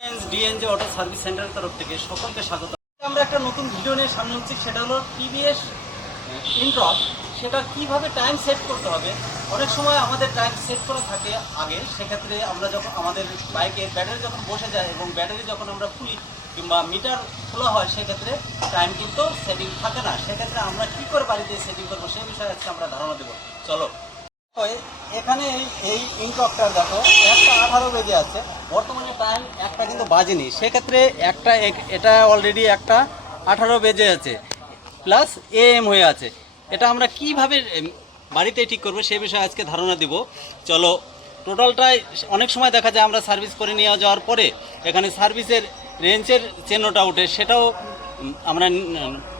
DNG auto service সেন্টারের তরফ থেকে সকলকে স্বাগত। আমরা একটা নতুন ভিডিও নিয়ে সামনে হচ্ছি, সেটা হলো টিভিএস ইন্ট্রক। সেটা কিভাবে টাইম সেট করতে হবে। অনেক সময় আমাদের টাইম সেট করা থাকে আগে, সেক্ষেত্রে আমরা যখন আমাদের বাইকের ব্যাটারি যখন বসে যায় এবং ব্যাটারি যখন আমরা খুলি কিংবা মিটার খোলা হয়, সেক্ষেত্রে টাইম কিন্তু সেটিং থাকে না। সেক্ষেত্রে আমরা কী করে বাড়িতে সেটিং করবো সেই বিষয়ে আজকে আমরা ধারণা দেবো। চলো, এখানে এই ইনটকটা দেখো 1:18 বেজে আছে, বর্তমানে টাইম একটা কিন্তু বাজেনি। সেক্ষেত্রে এটা অলরেডি 1:18 বেজে আছে, প্লাস AM হয়ে আছে। এটা আমরা কিভাবে বাড়িতে ঠিক করবো সেই বিষয়ে আজকে ধারণা দিব। চলো, টোটালটাই অনেক সময় দেখা যায় আমরা সার্ভিস করে নিয়ে যাওয়ার পরে এখানে সার্ভিসের রেঞ্জের চিহ্নটা ওঠে, সেটাও আমরা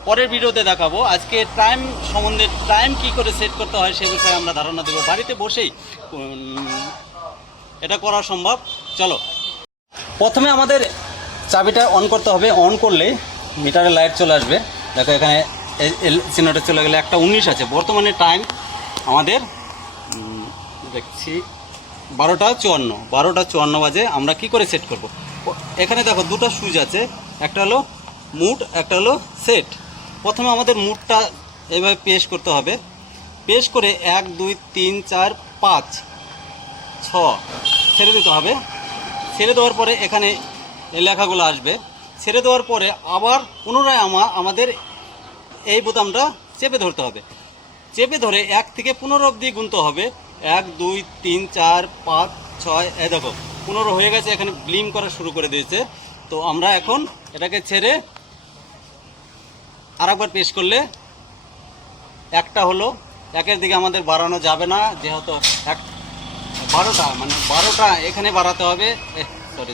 পরের ভিডিওতে দেখাবো। আজকে টাইম সম্বন্ধে টাইম কি করে সেট করতে হয় সে বিষয়ে আমরা ধারণা দেবো। বাড়িতে বসেই এটা করা সম্ভব। চলো, প্রথমে আমাদের চাবিটা অন করতে হবে। অন করলে মিটারে লাইট চলে আসবে। দেখো এখানে চিহ্নটা চলে গেলে 1:19 আছে। বর্তমানে টাইম আমাদের দেখছি 12:54 বাজে। আমরা কি করে সেট করব? এখানে দেখো দুটো সুইচ আছে, একটা হলো মুড, একটা হলো সেট। প্রথমে আমাদের মুডটা এইভাবে পেশ করতে হবে। পেশ করে 1 2 3 4 5 6 ছেড়ে দিতে হবে। ছেড়ে দেওয়ার পরে এখানে এই লেখাগুলো আসবে। ছেড়ে দেওয়ার পরে আবার পুনরায় আমাদের এই বোতামটা চেপে ধরতে হবে। চেপে ধরে 1 থেকে 15 অবধি গুনতে হবে। 1 2 3 4 5 6। এই দেখো 15 হয়ে গেছে, এখানে ব্লিম করা শুরু করে দিয়েছে। তো আমরা এখন এটাকে ছেড়ে আরেকবার পেশ করলে একটা হলো। একের দিকে আমাদের বাড়ানো যাবে না, যেহেতু 12টা এখানে বাড়াতে হবে।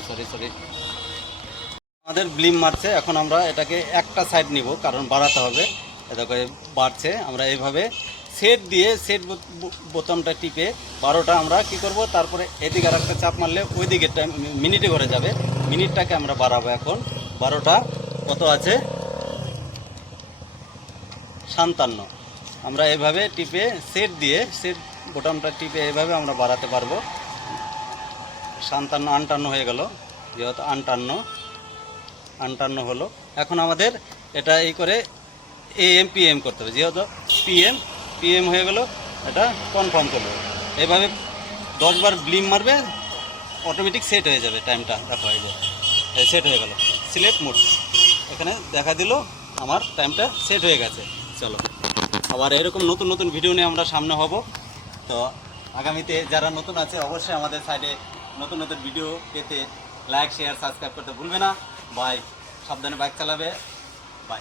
সরি আমাদের ব্লিম মারছে। এখন আমরা এটাকে একটা সাইড নিব, কারণ বাড়াতে হবে। এটাকে বাড়ছে। আমরা এইভাবে সেট দিয়ে সেট বোতামটা টিপে 12টা আমরা কি করব, তারপরে এদিকে আর একটা চাপ মারলে ওই দিকে মিনিটে করে যাবে। মিনিটটাকে আমরা বাড়াবো। এখন 12টা কত আছে? 57। আমরা এভাবে টিপে সেট দিয়ে সেট বোতামটা টিপে এভাবে আমরা বাড়াতে পারবো। 57 58 হয়ে গেল, যেহেতু 58 হলো। এখন আমাদের এটা এই করে AM PM করতে হবে, যেহেতু PM হয়ে গেল। এটা কনফার্ম করবে। এইভাবে 10 বার ব্লিম মারবে, অটোমেটিক সেট হয়ে যাবে টাইমটা। দেখো এই যে সেট হয়ে গেল। সিলেক্ট মোড এখানে দেখা দিল, আমার টাইমটা সেট হয়ে গেছে। চলো, আবার এরকম নতুন নতুন ভিডিও নিয়ে আমরা সামনে হব। তো আগামীতে যারা নতুন আছে অবশ্যই আমাদের সাইডে নতুন নতুন ভিডিও পেতে লাইক শেয়ার সাবস্ক্রাইব করতে ভুলবে না। বাই, সাবধানে বাইক চালাবে।